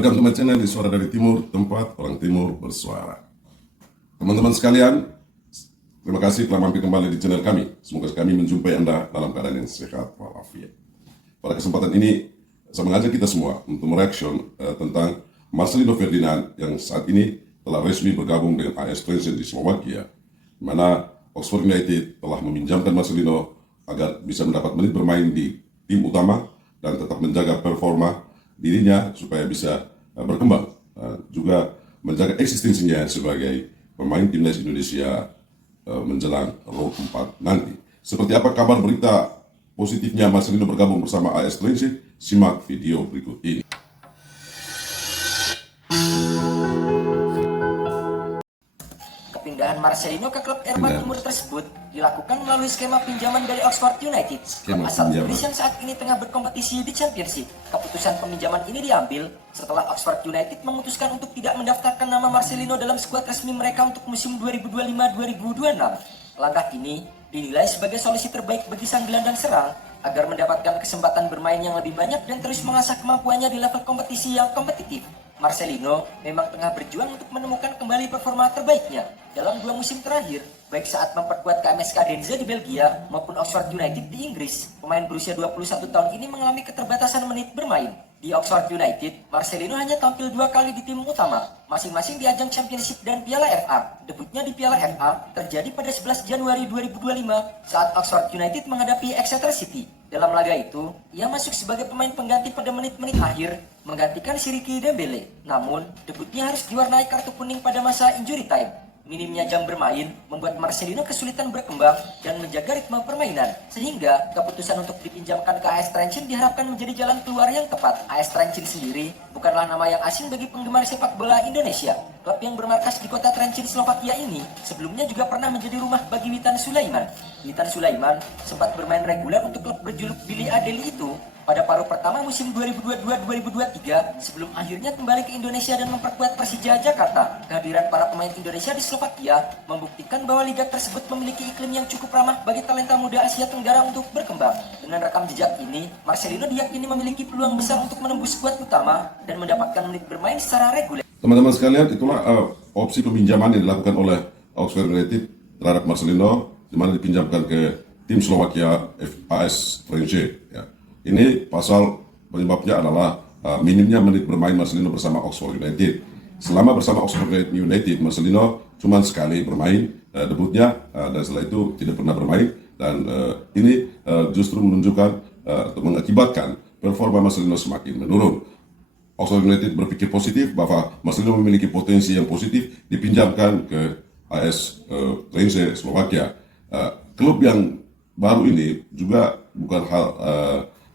Welcome to my channel di Suara dari Timur, tempat orang Timur bersuara. Teman-teman sekalian, terima kasih telah mampir kembali di channel kami. Semoga kami menjumpai Anda dalam keadaan yang sehat walafiat. Pada kesempatan ini, saya mengajak kita semua untuk mereaction tentang Marcelino Ferdinand yang saat ini telah resmi bergabung dengan AS Trenčín di Slovakia, di mana Oxford United telah meminjamkan Marcelino agar bisa mendapat menit bermain di tim utama dan tetap menjaga performa dirinya supaya bisa berkembang, juga menjaga eksistensinya sebagai pemain timnas Indonesia menjelang Euro 4 nanti. Seperti apa kabar berita positifnya Marcelino bergabung bersama AS Trenčín? Simak video berikut ini. Kepindahan Marcelino ke klub Eropa Timur tersebut dilakukan melalui skema pinjaman dari Oxford United, klub asal Inggris yang saat ini tengah berkompetisi di Championship. Keputusan peminjaman ini diambil setelah Oxford United memutuskan untuk tidak mendaftarkan nama Marcelino dalam skuad resmi mereka untuk musim 2025-2026. Langkah ini dinilai sebagai solusi terbaik bagi sang gelandang serang agar mendapatkan kesempatan bermain yang lebih banyak dan terus mengasah kemampuannya di level kompetisi yang kompetitif. Marcelino memang tengah berjuang untuk menemukan kembali performa terbaiknya dalam 2 musim terakhir, baik saat memperkuat KMSK Denze di Belgia maupun Oxford United di Inggris. Pemain berusia 21 tahun ini mengalami keterbatasan menit bermain. Di Oxford United, Marcelino hanya tampil 2 kali di tim utama, masing-masing di ajang Championship dan Piala FA. Debutnya di Piala FA terjadi pada 11 Januari 2025 saat Oxford United menghadapi Exeter City. Dalam laga itu, ia masuk sebagai pemain pengganti pada menit-menit akhir, menggantikan Siriki Dembele. Namun, debutnya harus diwarnai kartu kuning pada masa injury time. Minimnya jam bermain membuat Marcelino kesulitan berkembang dan menjaga ritme permainan, sehingga keputusan untuk dipinjamkan ke AS Trenčín diharapkan menjadi jalan keluar yang tepat. AS Trenčín sendiri bukanlah nama yang asing bagi penggemar sepak bola Indonesia. Klub yang bermarkas di kota Trenčín, Slovakia ini sebelumnya juga pernah menjadi rumah bagi Witan Sulaiman. Witan Sulaiman sempat bermain reguler untuk klub berjuluk Billy Adeli itu pada paruh pertama musim 2022-2023 sebelum akhirnya kembali ke Indonesia dan memperkuat Persija Jakarta. Kehadiran para pemain Indonesia di Slovakia membuktikan bahwa liga tersebut memiliki iklim yang cukup ramah bagi talenta muda Asia Tenggara untuk berkembang. Dengan rekam jejak ini, Marcelino diyakini memiliki peluang besar untuk menembus skuad utama dan mendapatkan menit bermain secara reguler. Teman-teman sekalian, itulah opsi peminjaman yang dilakukan oleh Oxford United terhadap Marcelino, di mana dipinjamkan ke tim Slovakia AS Trenčín. Ya. Ini pasal penyebabnya adalah minimnya menit bermain Marcelino bersama Oxford United. Selama bersama Oxford United, Marcelino cuma sekali bermain debutnya dan setelah itu tidak pernah bermain, dan ini justru menunjukkan atau mengakibatkan performa Marcelino semakin menurun. Oxford United berpikir positif bahwa Marcelino memiliki potensi yang positif, dipinjamkan ke AS Trenčín Slovakia. Klub yang baru ini juga bukan hal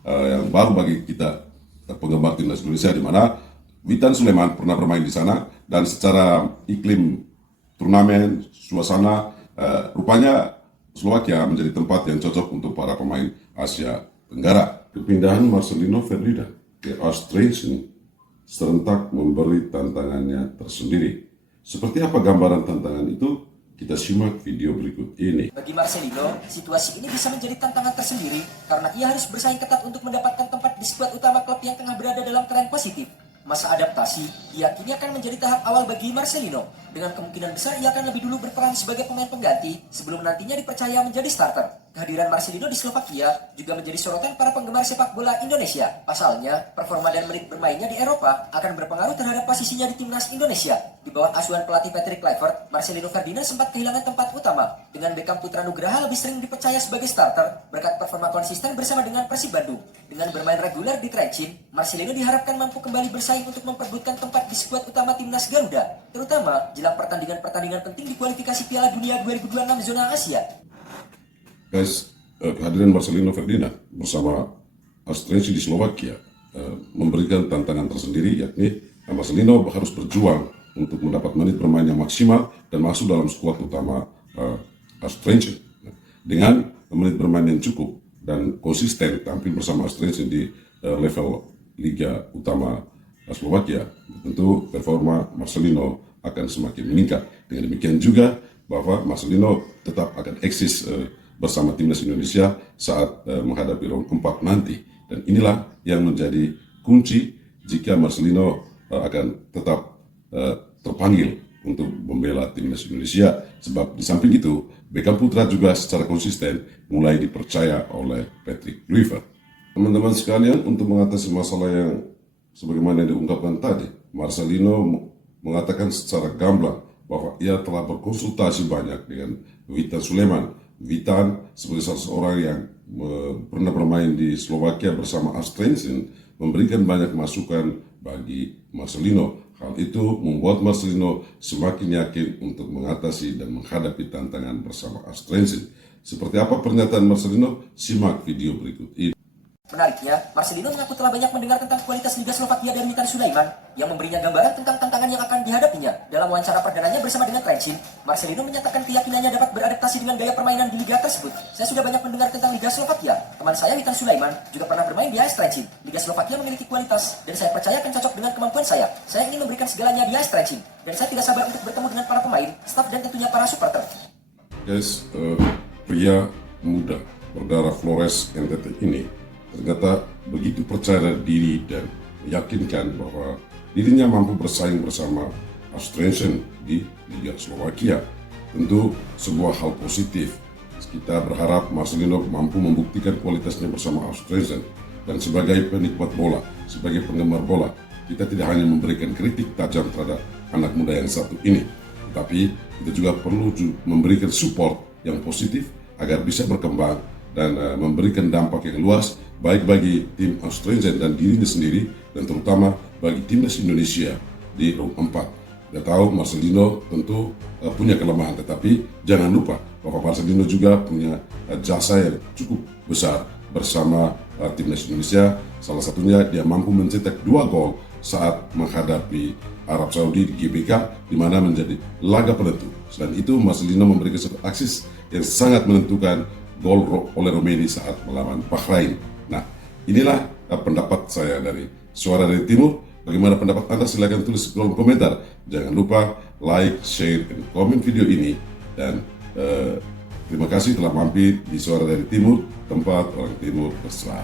yang baru bagi kita penggemar timnas Indonesia, di mana Witan Sulaiman pernah bermain di sana, dan secara iklim turnamen, suasana, rupanya Slovakia menjadi tempat yang cocok untuk para pemain Asia Tenggara. Kepindahan Marcelino Ferdinand ke AS Trenčín serentak memberi tantangannya tersendiri. Seperti apa gambaran tantangan itu? Kita simak video berikut ini. Bagi Marcelino, situasi ini bisa menjadi tantangan tersendiri karena ia harus bersaing ketat untuk mendapatkan tempat di skuad utama klub yang tengah berada dalam tren positif. Masa adaptasi diyakini akan menjadi tahap awal bagi Marcelino. Dengan kemungkinan besar ia akan lebih dulu berperan sebagai pemain pengganti sebelum nantinya dipercaya menjadi starter. Kehadiran Marcelino di Slovakia juga menjadi sorotan para penggemar sepak bola Indonesia. Pasalnya, performa dan menit bermainnya di Eropa akan berpengaruh terhadap posisinya di timnas Indonesia. Di bawah asuhan pelatih Patrick Kluivert, Marcelino Ferdinand sempat kehilangan tempat utama. Dengan Beckham Putra Nugraha lebih sering dipercaya sebagai starter berkat performa konsisten bersama dengan Persib Bandung. Dengan bermain reguler di Trenčín, Marcelino diharapkan mampu kembali bersaing untuk memperebutkan tempat di skuad utama timnas Garuda, terutama jelang pertandingan-pertandingan penting di kualifikasi Piala Dunia 2026 zona Asia. Guys, kehadiran Marcelino Ferdinand bersama AS Trenčín di Slovakia memberikan tantangan tersendiri, yakni Marcelino harus berjuang untuk mendapat menit bermain yang maksimal dan masuk dalam skuad utama AS Trenčín. Dengan menit bermain yang cukup dan konsisten tampil bersama AS Trenčín di level Liga Utama Slovakia, tentu performa Marcelino akan semakin meningkat. Dengan demikian juga bahwa Marcelino tetap akan eksis bersama timnas Indonesia saat menghadapi Euro 4 nanti. Dan inilah yang menjadi kunci jika Marcelino akan tetap terpanggil untuk membela timnas Indonesia, sebab di samping itu Beckham Putra juga secara konsisten mulai dipercaya oleh Patrick Kluivert. Teman-teman sekalian, untuk mengatasi masalah yang sebagaimana yang diungkapkan tadi, Marcelino mengatakan secara gamblang bahwa ia telah berkonsultasi banyak dengan Witan Sulaiman. Witan sebagai salah seorang yang pernah bermain di Slovakia bersama Astrensen memberikan banyak masukan bagi Marcelino. Hal itu membuat Marcelino semakin yakin untuk mengatasi dan menghadapi tantangan bersama Astrensen. Seperti apa pernyataan Marcelino? Simak video berikut ini. Menariknya, Marcelino mengaku telah banyak mendengar tentang kualitas Liga Slovakia dari Witan Sulaiman yang memberinya gambaran tentang tantangan yang akan dihadapinya. Dalam wawancara perdananya bersama dengan Trencin, Marcelino menyatakan keyakinannya dapat beradaptasi dengan gaya permainan di liga tersebut. Saya sudah banyak mendengar tentang Liga Slovakia. Teman saya Witan Sulaiman juga pernah bermain di AS Trencin. Liga Slovakia memiliki kualitas dan saya percaya akan cocok dengan kemampuan saya. Saya ingin memberikan segalanya di AS Trencin dan saya tidak sabar untuk bertemu dengan para pemain, staf dan tentunya para supporter. Guys, pria muda berdarah Flores NTT ini ternyata begitu percaya diri dan meyakinkan bahwa dirinya mampu bersaing bersama Astrensen di Liga Slovakia. Tentu sebuah hal positif. Kita berharap Marcelino mampu membuktikan kualitasnya bersama Astrensen. Dan sebagai penikmat bola, sebagai penggemar bola, kita tidak hanya memberikan kritik tajam terhadap anak muda yang satu ini, tetapi kita juga perlu memberikan support yang positif agar bisa berkembang dan memberikan dampak yang luas baik bagi tim Astrensen dan dirinya sendiri, dan terutama bagi timnas Indonesia di round 4. Kita tahu Marcelino tentu punya kelemahan, tetapi jangan lupa bahwa Marcelino juga punya jasa yang cukup besar bersama timnas Indonesia. Salah satunya dia mampu mencetak 2 gol saat menghadapi Arab Saudi di GBK, di mana menjadi laga penentu. Selain itu, Marcelino memberikan satu asis yang sangat menentukan, gol oleh Romeni saat melawan Bahrain. Nah, inilah pendapat saya dari Suara dari Timur. Bagaimana pendapat Anda? Silahkan tulis di kolom komentar. Jangan lupa like, share, dan komen video ini. Dan terima kasih telah mampir di Suara dari Timur, tempat orang Timur bersuara.